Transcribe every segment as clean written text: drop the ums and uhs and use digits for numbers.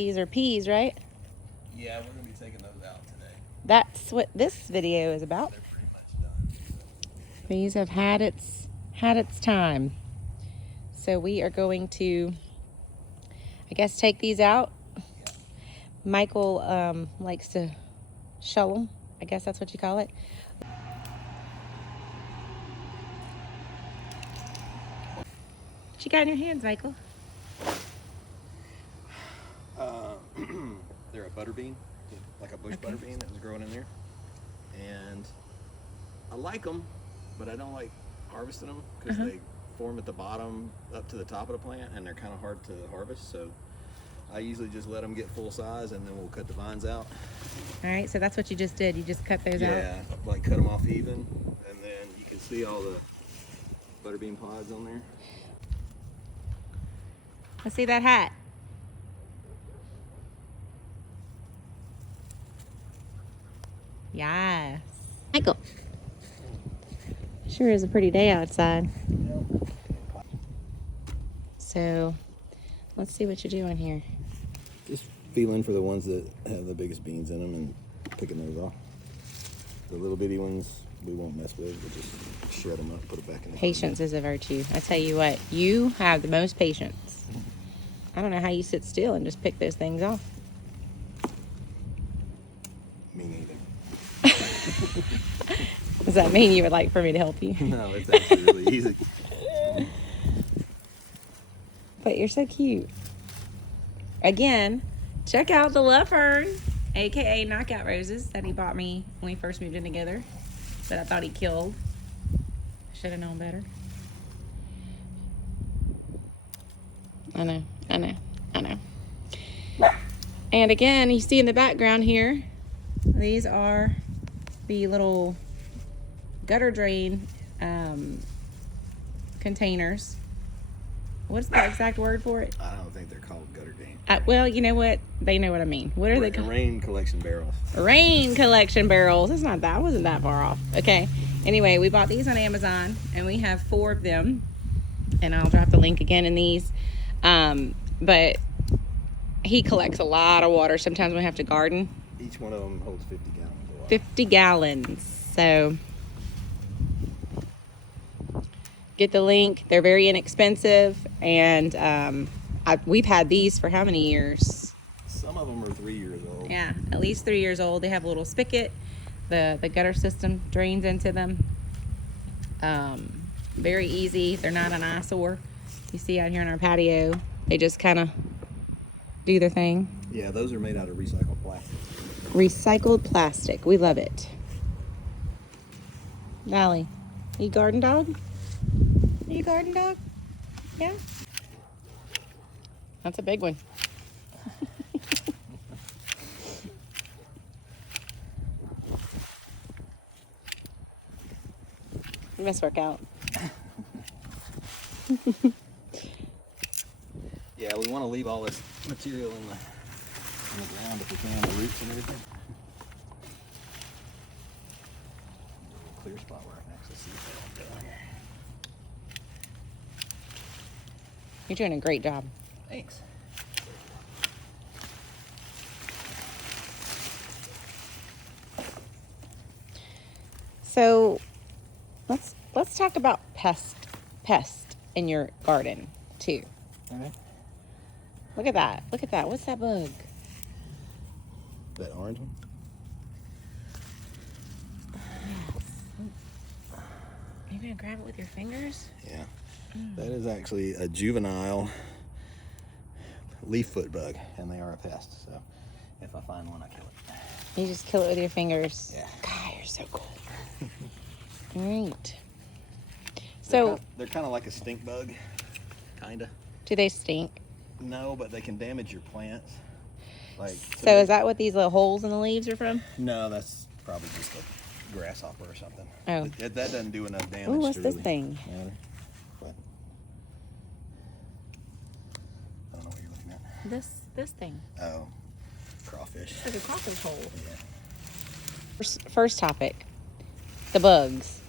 These are peas, right? Yeah, we're gonna be taking those out today. That's what this video is about. They're pretty much done. These have had its time. So we are going to, I guess, take these out. Yeah. Michael likes to shell them. I guess that's what you call it. What you got in your hands, Michael? They're a butter bean, like a bush butter bean that was growing in there. And I like them, but I don't like harvesting them because they form at the bottom up to the top of the plant, and they're kind of hard to harvest. So I usually just let them get full size, and then we'll cut the vines out. All right, so that's what you just did. You just cut those out? Yeah, like cut them off even, and then you can see all the butterbean pods on there. Let's see that hat. Yes. Michael. Sure is a pretty day outside. So let's see what you're doing here. Just feeling for the ones that have the biggest beans in them and picking those off. The little bitty ones we won't mess with. We'll just shred them up, put it back in the Patience is a virtue. I tell you what, you have the most patience. I don't know how you sit still and just pick those things off. Me neither. Does that mean you would like for me to help you? No, it's actually really easy. But you're so cute. Again, check out the Love Fern, aka Knockout Roses, that he bought me when we first moved in together, that I thought he killed. Should have known better. I know. And again, you see in the background here, these are the little gutter drain containers. What's the exact word for it? I don't think they're called gutter drain. Well, you know what? They know what I mean. What are they called? Rain collection barrels. Rain collection barrels. It's not that. I wasn't that far off. Okay. Anyway, we bought these on Amazon, and we have 4 of them. And I'll drop the link again in these. But he collects a lot of water. Sometimes we have to garden. Each one of them holds 50 gallons of water. 50 gallons. So get the link. They're very inexpensive, and we've had these for how many years? Some of them are 3 years old. Yeah, at least 3 years old. They have a little spigot. The gutter system drains into them. Very easy. They're not an eyesore. You see out here on our patio, they just kind of do their thing. Yeah, those are made out of recycled plastic. Recycled plastic. We love it. Valley, you garden dog? You garden dog? Yeah? That's a big one. You must work out. Yeah, we want to leave all this material in the ground if we can, the roots and everything. Clear spot right next to the seed down here. You're doing a great job. Thanks. So let's talk about pest in your garden too. All right. Look at that. Look at that. What's that bug? That orange one? Are you gonna grab it with your fingers? Yeah. That is actually a juvenile leaf foot bug, and they are a pest. So if I find one, I kill it. You just kill it with your fingers. Yeah. God, you're so cool. Great. So they're kind of like a stink bug, kinda. do they stink? No, but they can damage your plants. Like So is that what these little holes in the leaves are from? No, that's probably just a grasshopper or something. Oh. That doesn't do enough damage. Ooh, what's to this really thing? matter. What? I don't know what you're looking at. This thing. Oh, crawfish. It's like a crawfish hole. Yeah. First topic, the bugs.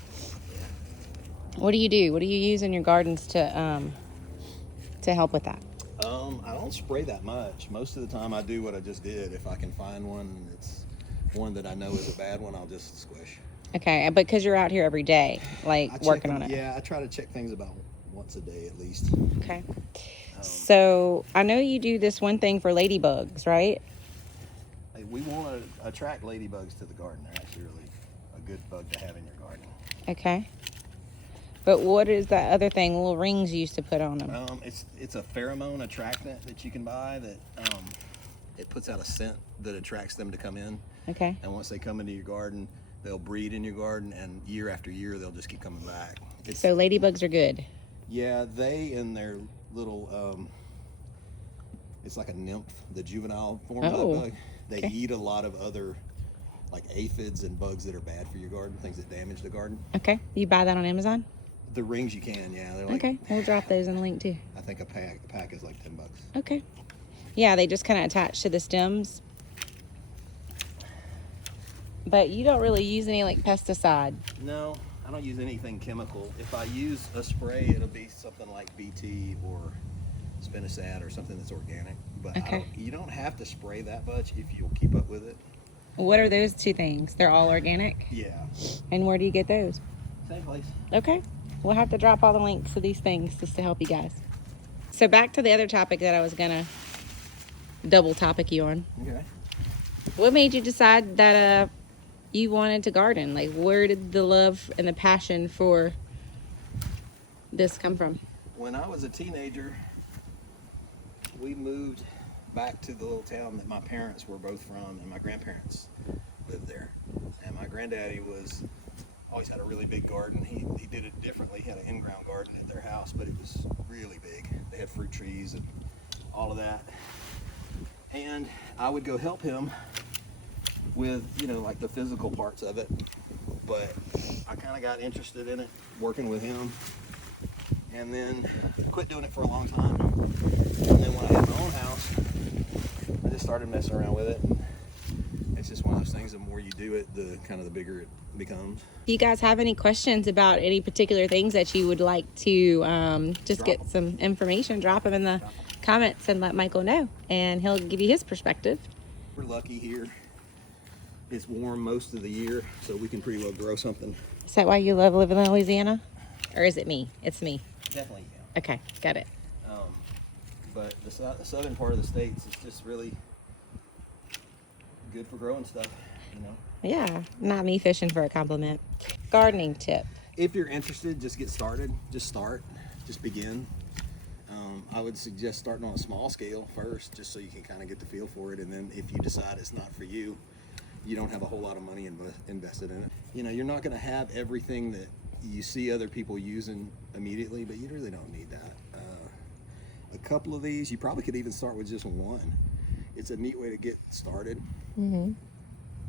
What do you do? What do you use in your gardens to help with that? I don't spray that much. Most of the time I do what I just did. If I can find one and it's one that I know is a bad one, I'll just squish. Okay, but because you're out here every day, like working on it. Yeah, I try to check things about once a day at least. Okay. So I know you do this one thing for ladybugs, right? We want to attract ladybugs to the garden. They're actually really a good bug to have in your garden. Okay. But what is that other thing, little rings you used to put on them? It's a pheromone attractant that you can buy that it puts out a scent that attracts them to come in. Okay. And once they come into your garden, they'll breed in your garden, and year after year, they'll just keep coming back. So ladybugs are good. Yeah, they and their little, it's like a nymph, the juvenile form of that bug. They eat a lot of other, like aphids and bugs that are bad for your garden, things that damage the garden. Okay. You buy that on Amazon? The rings you can, yeah. They're like, okay, we'll drop those in the link too. I think a pack is like $10. Okay. Yeah, they just kind of attach to the stems. But you don't really use any like pesticide. No, I don't use anything chemical. If I use a spray, it'll be something like BT or spinosad or something that's organic. But you don't have to spray that much if you'll keep up with it. What are those two things? They're all organic? Yeah. And where do you get those? Same place. Okay. We'll have to drop all the links to these things just to help you guys. So back to the other topic that I was gonna double topic you on. Okay. What made you decide that you wanted to garden? Like, where did the love and the passion for this come from? When I was a teenager, we moved back to the little town that my parents were both from, and my grandparents lived there. And my granddaddy always had a really big garden. He did it differently. He had an in-ground garden at their house, but it was really big. They had fruit trees and all of that. And I would go help him with, like the physical parts of it. But I kind of got interested in it, working with him. And then quit doing it for a long time. And then when I had my own house, I just started messing around with it. It's just one of those things, the more you do it, the bigger it becomes. Do you guys have any questions about any particular things that you would like to just get some information? Drop them in the comments and let Michael know, and he'll give you his perspective. We're lucky here. It's warm most of the year, so we can pretty well grow something. Is that why you love living in Louisiana? Or is it me? It's me. Definitely, yeah. Okay, got it. But the southern part of the states is just really good for growing stuff, Yeah, not me fishing for a compliment. Gardening tip. If you're interested, just get started. Just start. Just begin. I would suggest starting on a small scale first, just so you can kind of get the feel for it. And then if you decide it's not for you, you don't have a whole lot of money invested in it. You're not going to have everything that you see other people using immediately, but you really don't need that. A couple of these, you probably could even start with just one. It's a neat way to get started.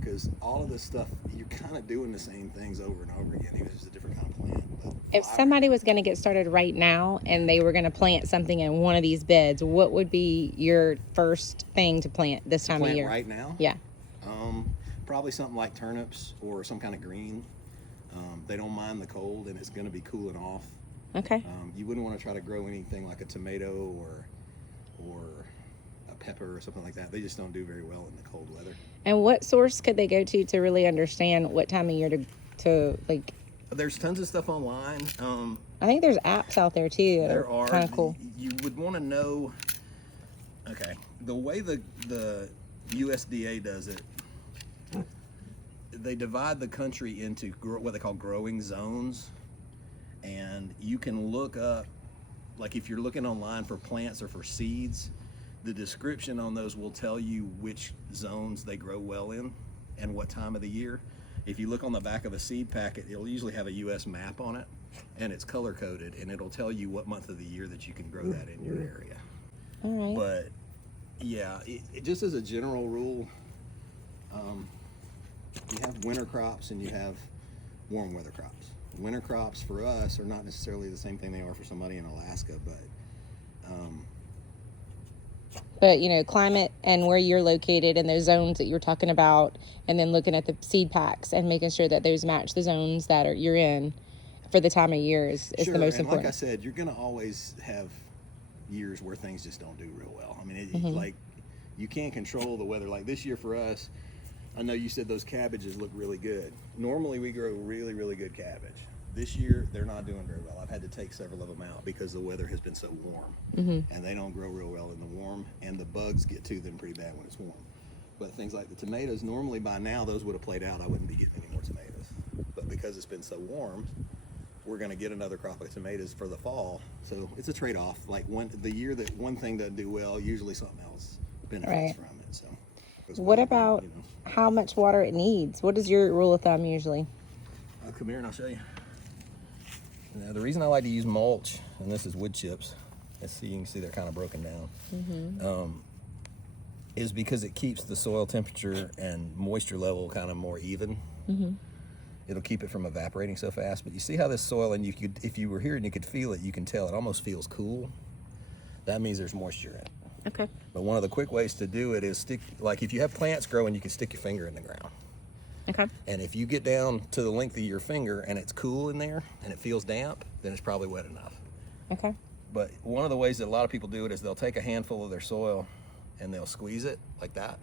Because all of this stuff, you're kind of doing the same things over and over again, even if it's a different kind of plant. But if somebody was going to get started right now and they were going to plant something in one of these beds, what would be your first thing to plant this time of year? Right now? Yeah. Probably something like turnips or some kind of green. They don't mind the cold, and it's going to be cooling off. Okay. You wouldn't want to try to grow anything like a tomato or a pepper or something like that. They just don't do very well in the cold weather. And what source could they go to really understand what time of year to like? There's tons of stuff online. I think there's apps out there too. There are. Kind of cool. You would want to know. Okay, the way the USDA does it, they divide the country into what they call growing zones, and you can look up, like if you're looking online for plants or for seeds, the description on those will tell you which zones they grow well in and what time of the year. If you look on the back of a seed packet, it'll usually have a US map on it, and it's color coded, and it'll tell you what month of the year that you can grow that in your area. All right. But yeah, it just as a general rule, you have winter crops and you have warm weather crops. Winter crops for us are not necessarily the same thing they are for somebody in Alaska, but climate and where you're located and those zones that you're talking about, and then looking at the seed packs and making sure that those match the zones that you're in for the time of year is sure, the most and important. like I said, you're going to always have, years where things just don't do real well. I mean, like, you can't control the weather. Like this year for us, I know you said those cabbages look really good. Normally we grow really, really good cabbage. This year, they're not doing very well. I've had to take several of them out because the weather has been so warm. And they don't grow real well in the warm, and the bugs get to them pretty bad when it's warm. But things like the tomatoes, normally by now, those would have played out. I wouldn't be getting any more tomatoes. But because it's been so warm, we're going to get another crop of tomatoes for the fall. So it's a trade-off. Like the year that one thing doesn't do well, usually something else benefits from it. So what about how much water it needs? What is your rule of thumb usually? Come here and I'll show you. Now, the reason I like to use mulch, and this is wood chips, as you can see they're kind of broken down, is because it keeps the soil temperature and moisture level kind of more even. It'll keep it from evaporating so fast. But you see how this soil, and you could, if you were here and you could feel it, you can tell it almost feels cool. That means there's moisture in it. Okay. But one of the quick ways to do it is stick, like if you have plants growing, you can stick your finger in the ground. Okay. And if you get down to the length of your finger and it's cool in there and it feels damp, then it's probably wet enough. Okay. But one of the ways that a lot of people do it is they'll take a handful of their soil and they'll squeeze it like that.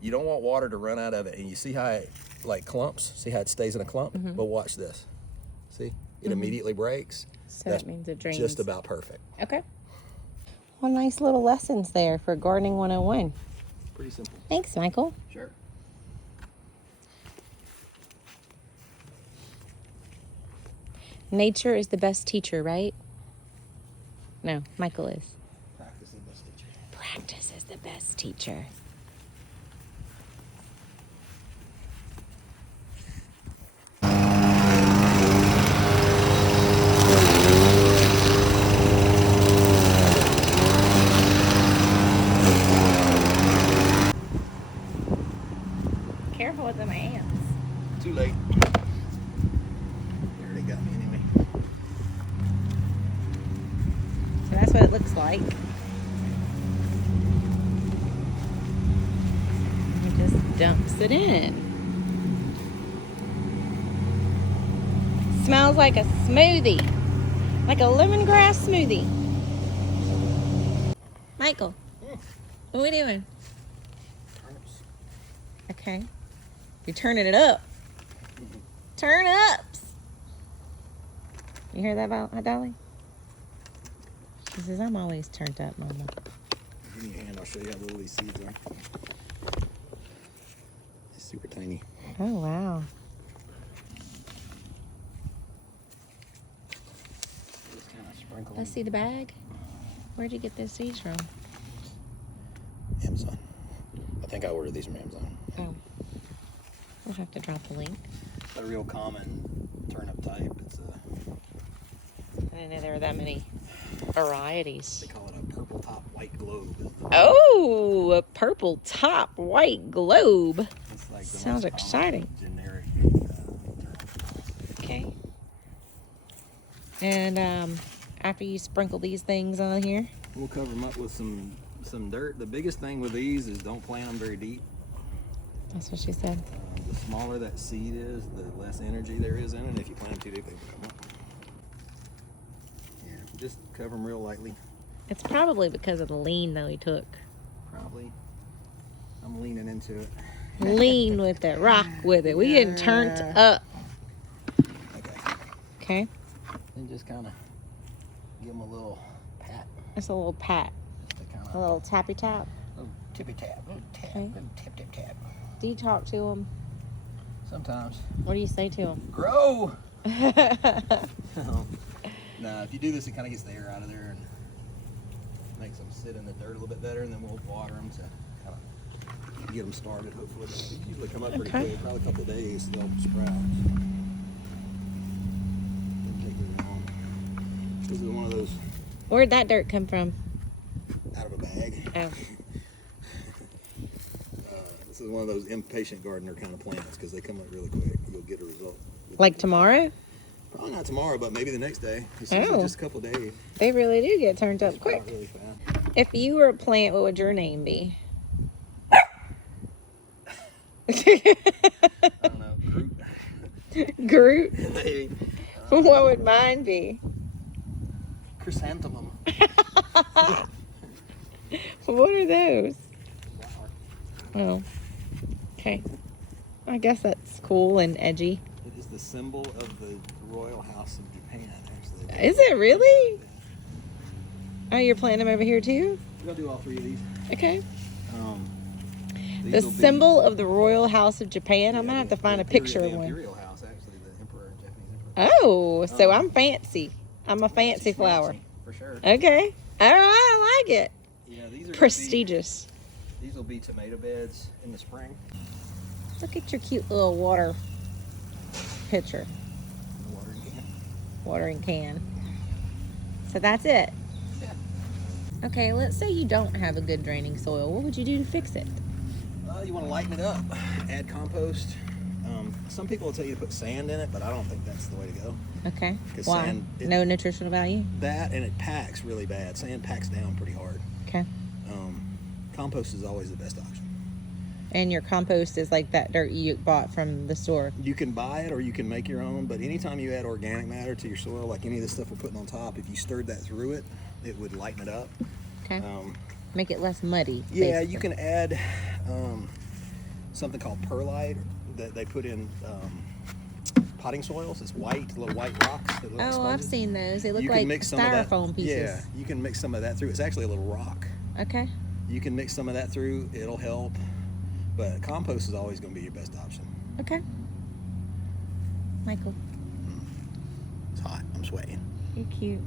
You don't want water to run out of it. And you see how it like clumps? See how it stays in a clump? But watch this. See? It immediately breaks. So That's that means it drains. just about perfect. Okay. Well, nice little lessons there for Gardening 101. Pretty simple. Thanks, Michael. Sure. Nature is the best teacher, right? No, Michael is. Practice is the best teacher. Practice is the best teacher. Careful with them ants. Too late. They already got me anyway. So that's what it looks like. It just dumps it in. Smells like a smoothie. Like a lemongrass smoothie. Michael, what are we doing? Turnips. Okay. You're turning it up. Turnips. You hear that about Dolly? She says, I'm always turned up, Mama. Give me your hand, I'll show you how little these seeds are. It's super tiny. Oh, wow. Just kind of sprinkle Let's see the bag. Where'd you get those seeds from? Amazon. I think I ordered these from Amazon. Oh. We'll have to drop a link. It's a real common turnip type. It's I didn't know there were that many varieties. they call it a purple top white globe. Oh, a purple top white globe. It's like the Sounds most exciting. common generic turnip. Okay. And after you sprinkle these things on here, We'll cover them up with some dirt. The biggest thing with these is don't plant them very deep. that's what she said. The smaller that seed is, the less energy there is in it. If you plant them too deep, they will come up. Yeah, just cover them real lightly. It's probably because of the lean though he took. Probably. I'm leaning into it. Lean with it, rock with it. We getting turned up. Okay. Okay. And just kind of give them a little pat. That's a little pat. Just to kind A of little tappy tap. little tippy tap, little tap, Okay. little tip tip tap. Do you talk to him? Sometimes. What do you say to him? Grow. Nah, if you do this, it kind of gets the air out of there and makes them sit in the dirt a little bit better, and then we'll water them to kind of get them started. Hopefully, they usually come up pretty Okay. quick. Probably a couple of days they'll sprout. Doesn't take very long. This is one of those Where'd that dirt come from? out of a bag. Oh. This is one of those impatient gardener kind of plants because they come up really quick. You'll get a result. Like tomorrow? Probably not tomorrow, but maybe the next day. It's usually Oh. just a couple of days. They really do get turned up Sprout quick. really fast. If you were a plant, what would your name be? I don't know. Groot. Groot? Maybe. What would mine be? Chrysanthemum. What are those? Flower. Oh, okay. I guess that's cool and edgy. It is the symbol of the royal house of Japan, actually. Is it really? Oh, you're planting them over here too? We're gonna do all three of these. Okay. These The will be- symbol of the royal house of Japan. I'm yeah, gonna have to the find a imperial- picture of the one. imperial house, actually, the emperor, Japanese emperor. Oh, so Um, I'm fancy. I'm a fancy She's flower. fancy, for sure. Okay. All right, I like it. Yeah, these are gonna Prestigious. These will be tomato beds in the spring. Look at your cute little water pitcher, The watering can. watering can. So that's it. Yeah. Okay, let's say you don't have a good draining soil. What would you do to fix it? You want to lighten it up. Add compost. Some people will tell you to put sand in it, but I don't think that's the way to go. Okay. 'Cause Why? sand, No nutritional value? That and it packs really bad. Sand packs down pretty hard. Okay. Compost is always the best option. And your compost is like that dirt you bought from the store. You can buy it or you can make your own, but anytime you add organic matter to your soil, like any of the stuff we're putting on top, if you stirred that through it, it would lighten it up. Okay. Make it less muddy. Yeah, basically. you can add something called perlite that they put in potting soils. It's white, little white rocks. That look like Oh, I've sponges. seen those. They look You like can mix some of that. styrofoam pieces. Yeah, you can mix some of that through. It's actually a little rock. Okay. You can mix some of that through. It'll help. But compost is always going to be your best option. Okay. Michael, It's hot. I'm sweating. you're cute.